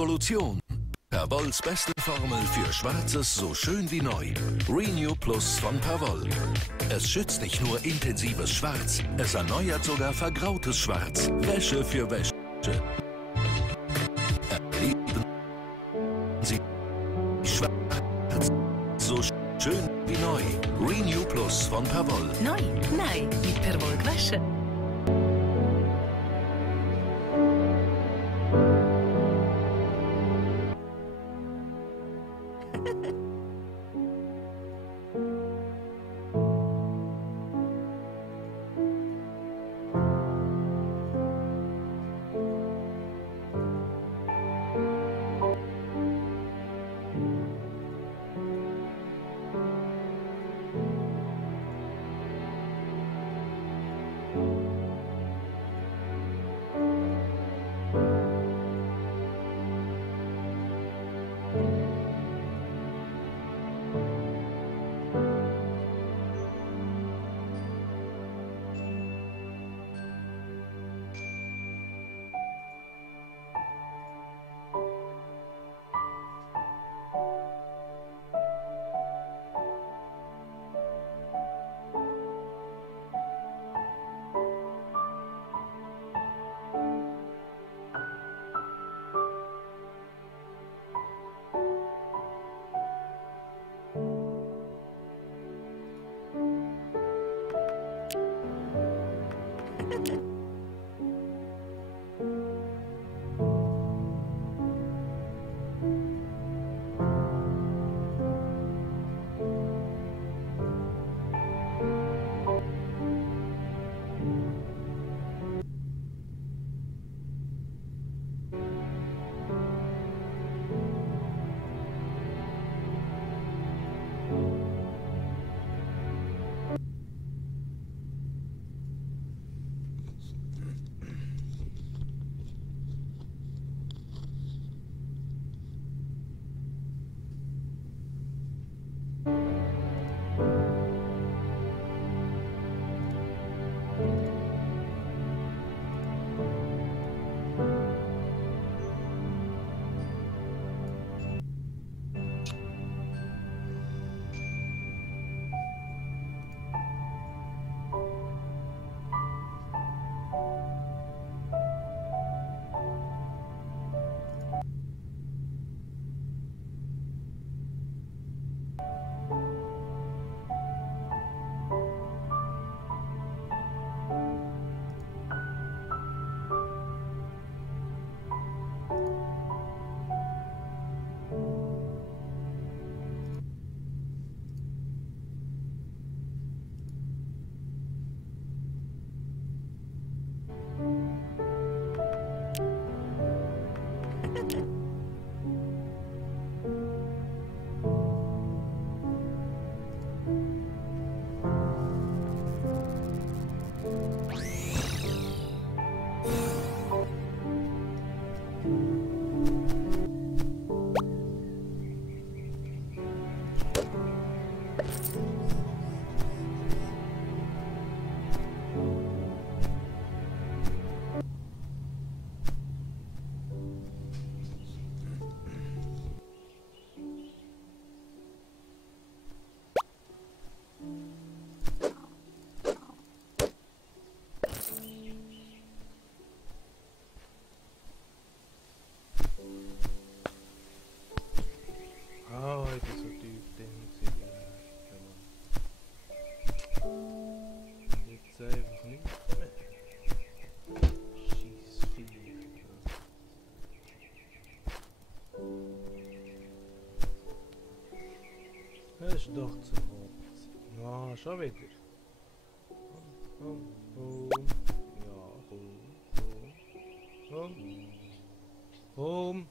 Revolution. Perwols beste Formel für Schwarzes so schön wie neu. Renew Plus von Perwoll. Es schützt nicht nur intensives Schwarz, es erneuert sogar vergrautes Schwarz. Wäsche für Wäsche. Erleben Sie schwarz so schön wie neu. Renew Plus von Perwoll. Neu, nein, mit Perwoll gewaschen. Das ist doch zu hoch. Na, schon wieder. Ja, home.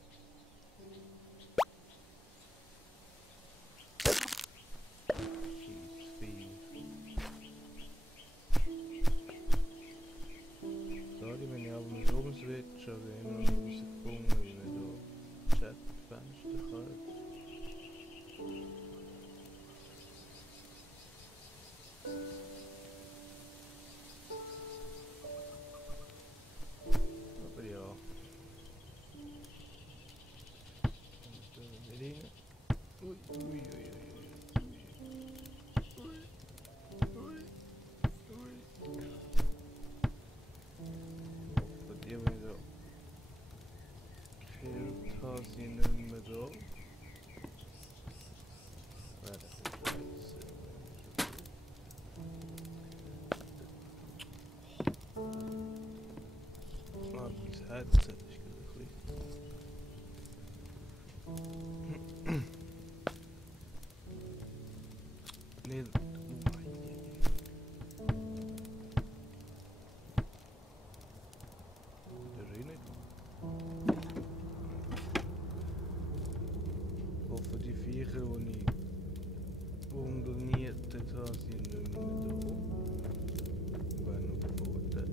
Sorry, wenn ich aber nicht rumswitche, aber ich habe noch nicht rausgefunden, wie man da Chatfenster kann. Aber ja. das ist gerade ein bisschen. Nicht. Der Renig. Ich hoffe, die Viecher, die ich umgenietet habe, sind nicht mehr da. Wenn noch Pfoten.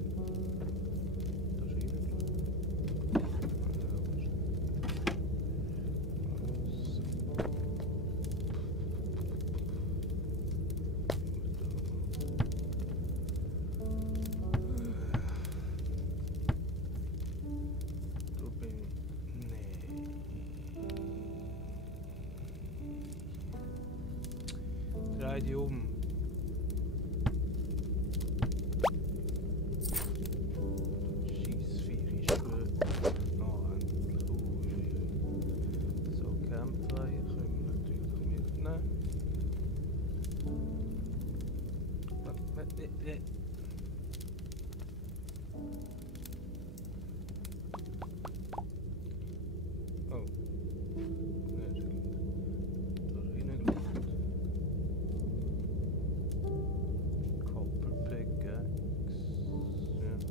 Das ist Renig. Drei die oben. Schießvieh ist gut. Oh, endlich. So, Campfire können wir natürlich mitnehmen. Oh. Sehr schön. Da reingelassen. Copper Pickaxe. Ja, ist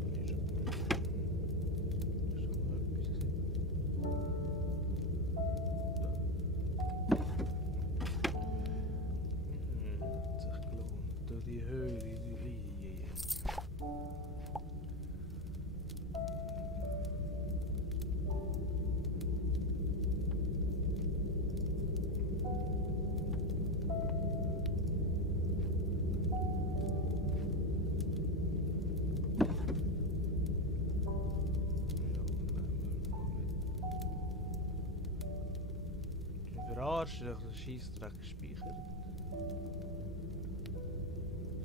schon mal etwas gesehen. Hat sich gelohnt. Da die Höhle, die Linie. Verarscht, dass der Scheissdreck gespeichert.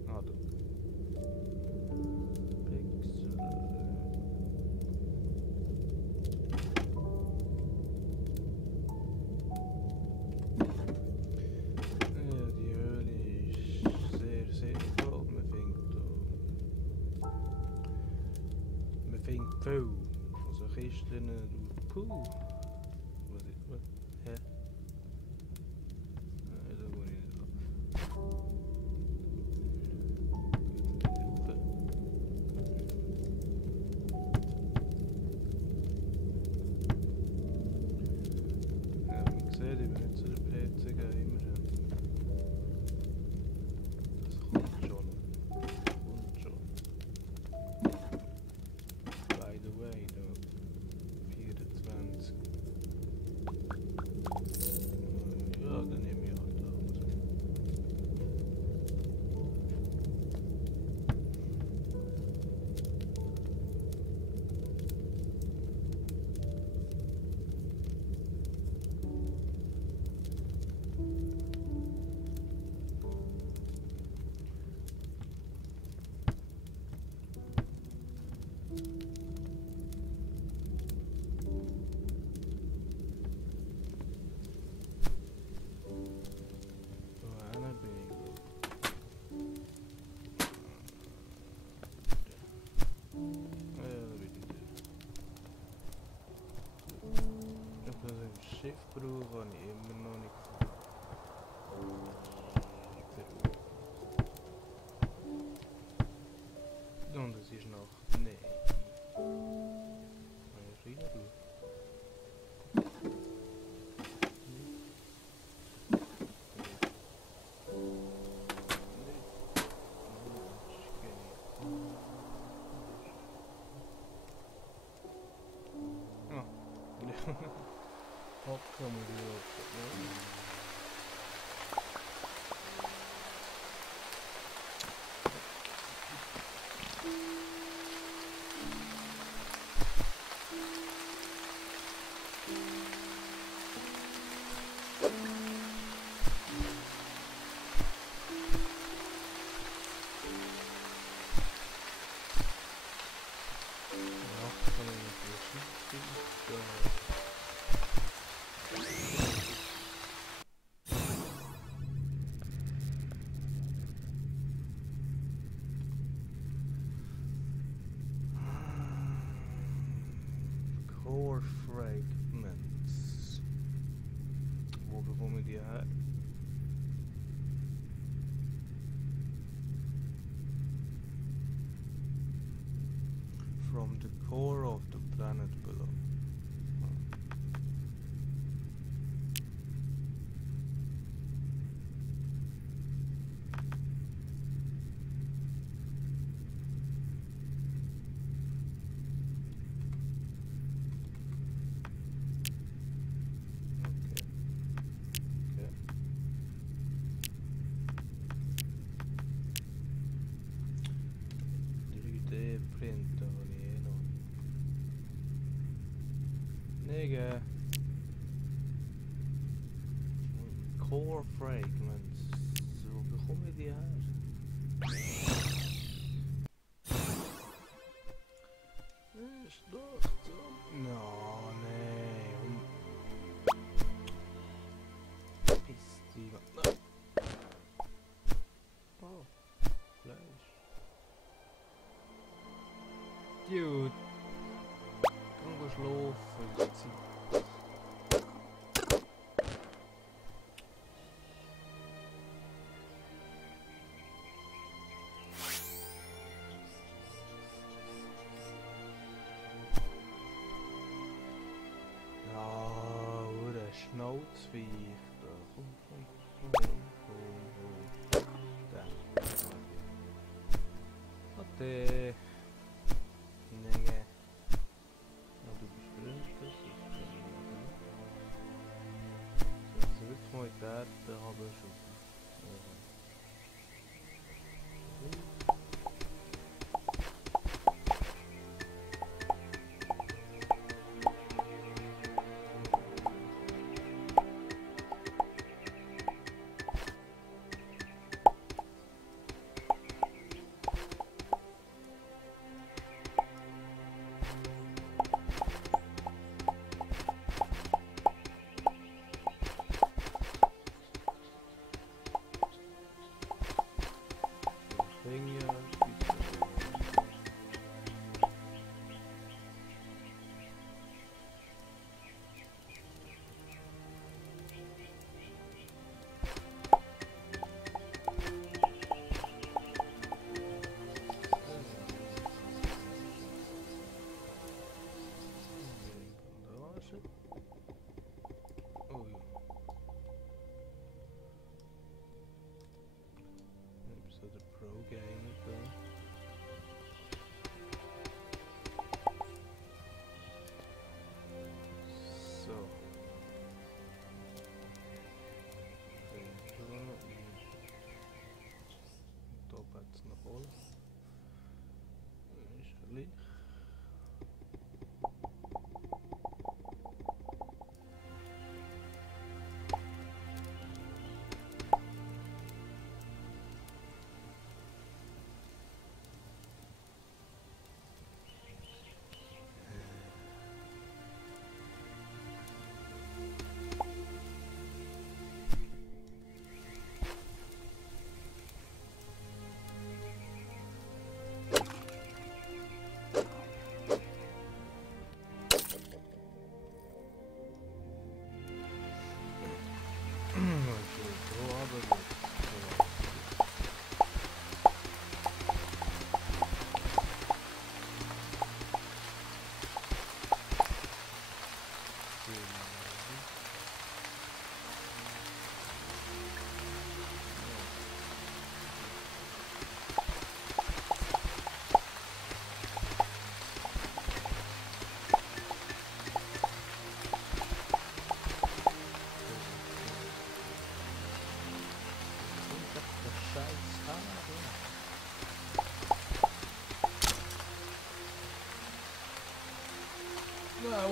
Ah, da. Pixel. Ja, die Höhle ist sehr, sehr groß. Man findet viel. Also Kisten und Puh. Was ist das? Hä? Da wo ich nicht drauf. Ja, man sieht, ich bin nicht so der PC-Gamer. Das kommt schon. Kommt schon. By the way, da 24. Ja, dann nehme ich halt aus. Wohin bin ich? Ja, da bin ich. Ob das ein Schiff brauche, habe ich immer noch nicht gefunden. Und es ist noch. Nein. Kann ich rein tun? Hocken muss ich auch. from the core of the planet below. Okay. 3D-printen har ni igenom. Nigga. Core fragments. Så bekommer de här. No, nej. Piss. Oh, flash. Dude. Kan gå slå för tid. Ja, hoe de snootsviecht. Där. Vad det... Nej. Ja, du besprunket. Så ser ut som att det har vi så.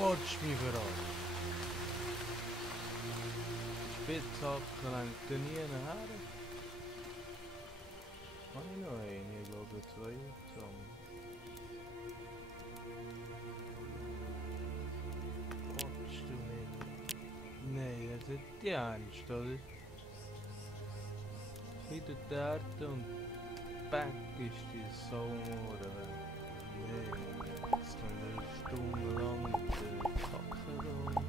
Watch me vooral. Spittak gelangt er niet naar haar. Oh nee, ik geloof dat twee samen. Watch to me. Nee, dat is het ja niet, dat is. Ziet het daar dan? Pak is die zomer. Nee, het is een stundenlang de kakken dan.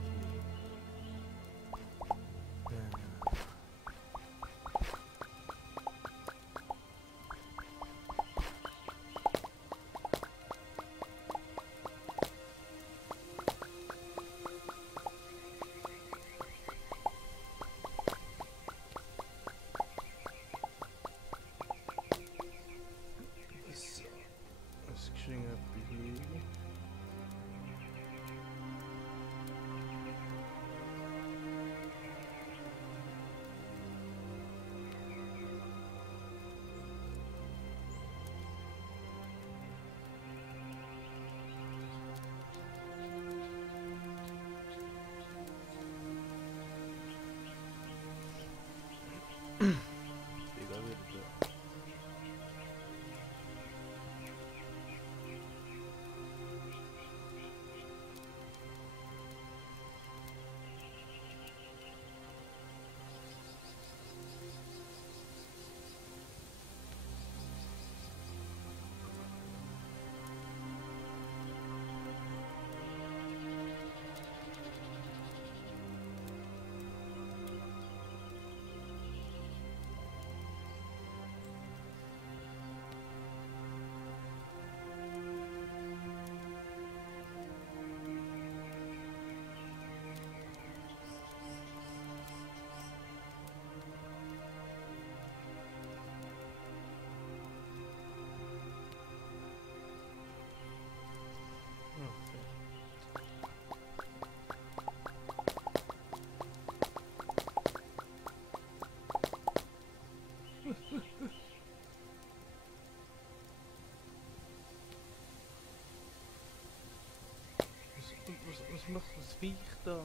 noch das Viech da?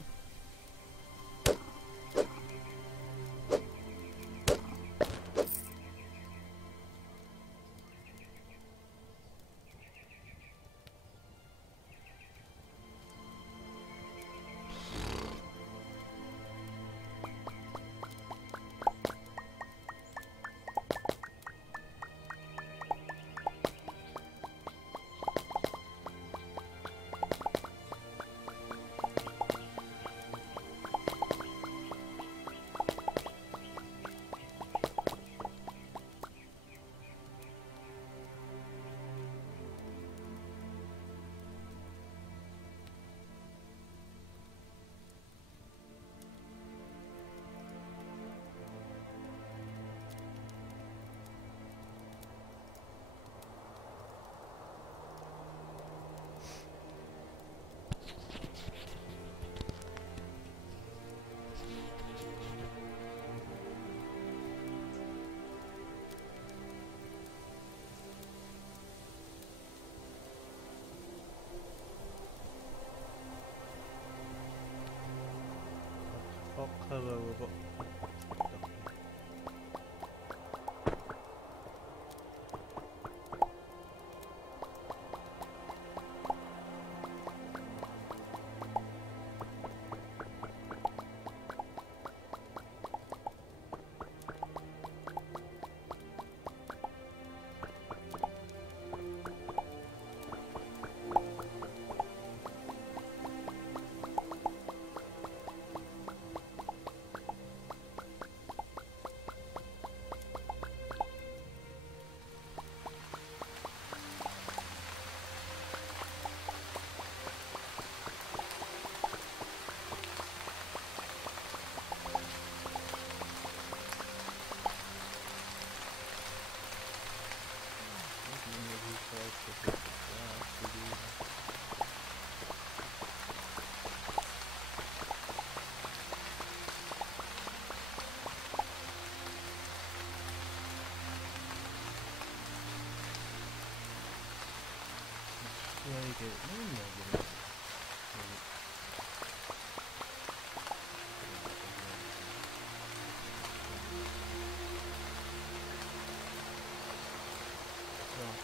Fuck,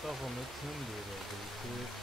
Davon jetzt nicht mehr,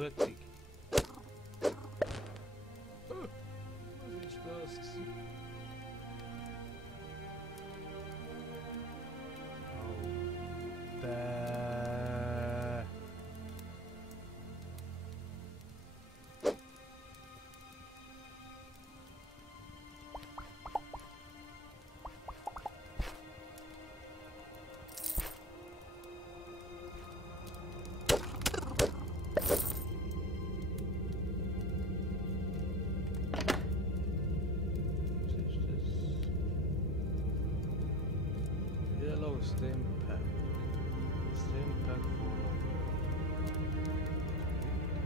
mutig. Was ist das? Oh, Stimpack. Stimpack Vorlage.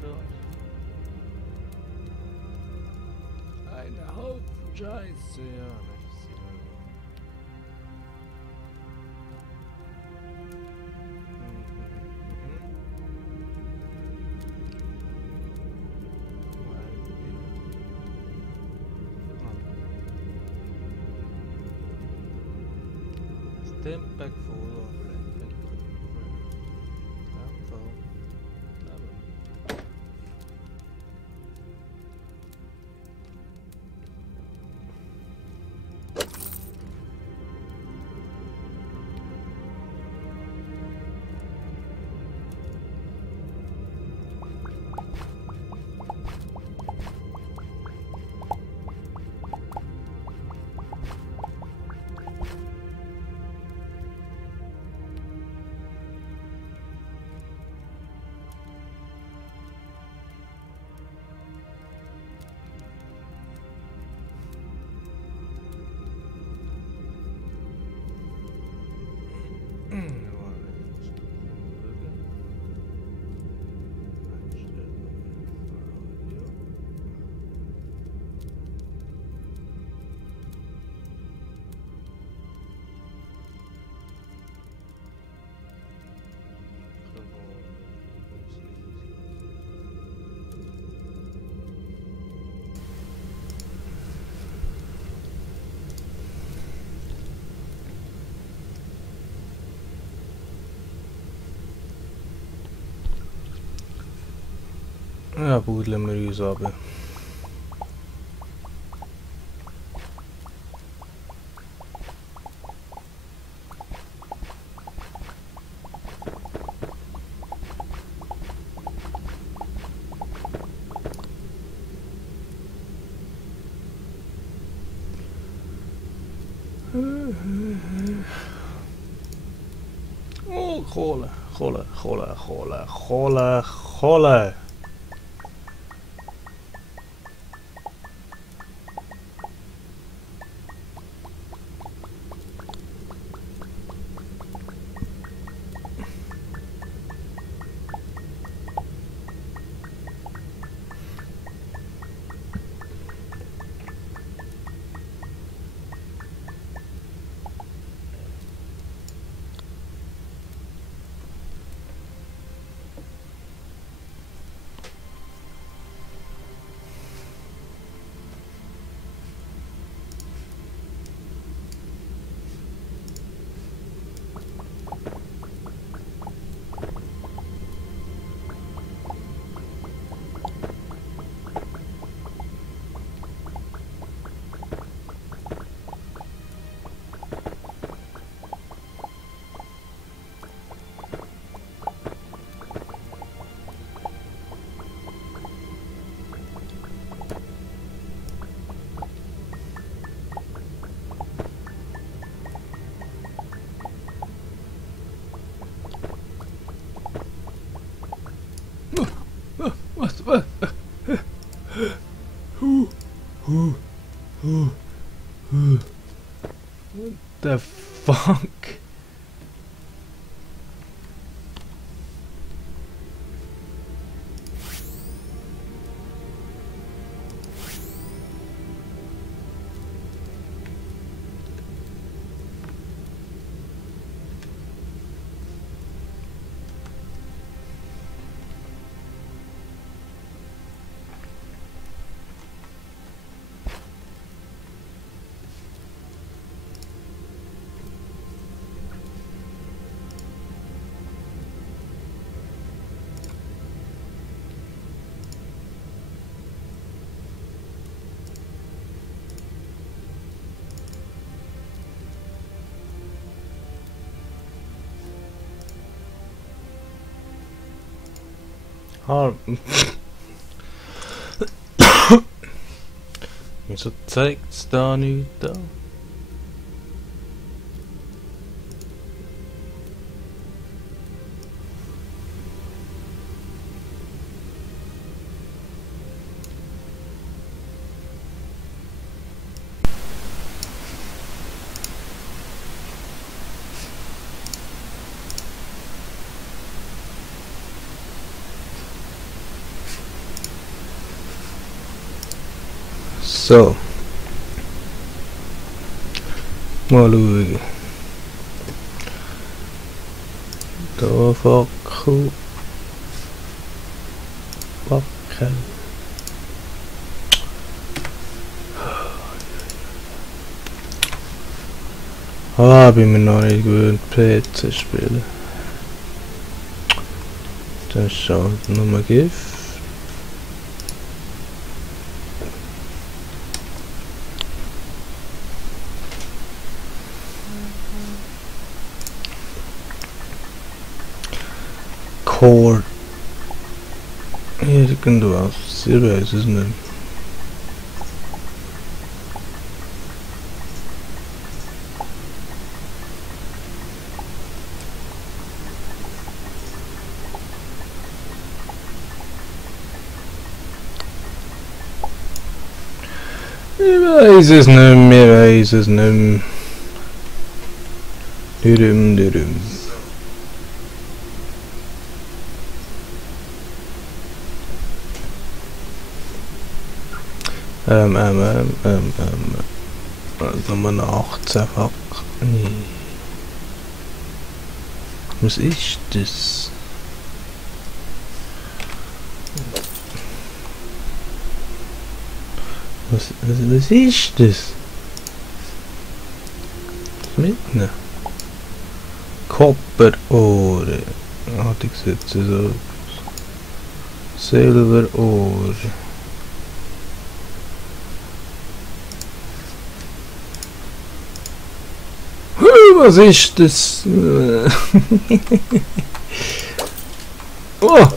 Dort. Ein Haufen Scheiße, ja, nicht so. Stimmt back full overlapping. Ja, full. Ja, budelen wir uns aber. Oh, Kohle, Kohle, Kohle, Kohle, Kohle, Kohle. What the fuck? Wieso zeigt's da nicht da? So, mal schauen. Da Fackel backen. Ah, bin mir noch nicht gewöhnt, PC spielen. Das ist schon nur Gift. Core. Irgendwas, ich weiß es nicht. Ich weiß es nicht mehr, ich weiß es nicht mehr. Dürüm. Also mal 18 Fuck. Nee. Was ist das? Was ist das? Mitten. Kopperohre. Ah, die sieht so aus. Silberohre. Was ist das? Oh!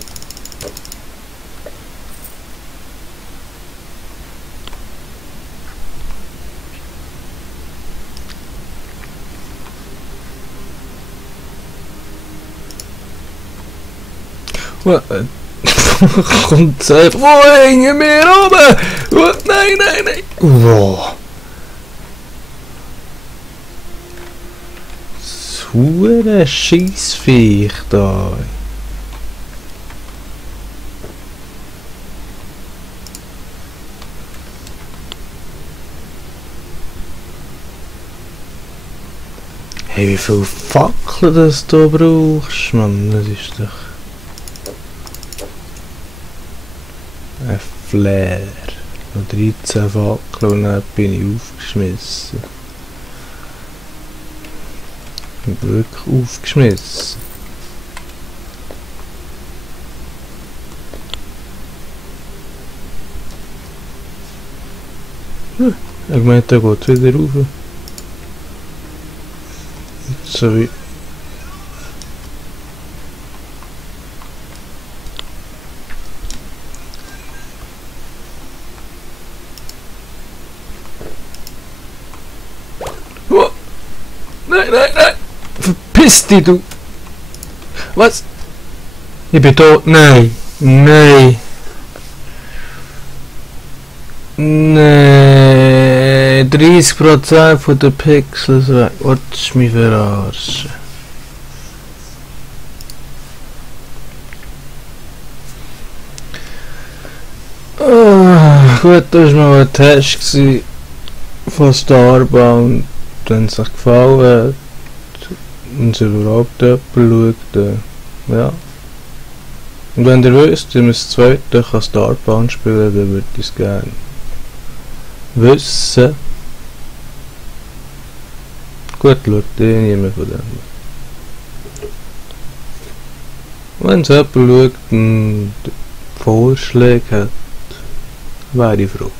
Kommt es einfach. Wo hängen wir oben? Oh, nein! Wow! Hure Scheissviech da. Hey, wie viel Fackeln das du brauchst, Mann, das ist doch ein Flair. Noch 13 Fackeln und dann bin ich aufgeschmissen. Wirklich aufgeschmissen. Ich meine, der geht wieder rauf. So wie. Oh. Nein! Verpiss dich, du! Was? Ich bin tot. Nein! 30% von den Pixels weg. Wolltest du mich verarschen? Gut, das war mal ein Test von Starbound. Wenn es euch gefallen hat und es überhaupt jemand schaut, ja. Und wenn ihr wisst, wie man das zweite kann Starbound spielen, dann würde ich es gerne wissen. Gut, schaut niemand von dem. Wenn es jemand schaut und Vorschläge hat, wäre ich froh.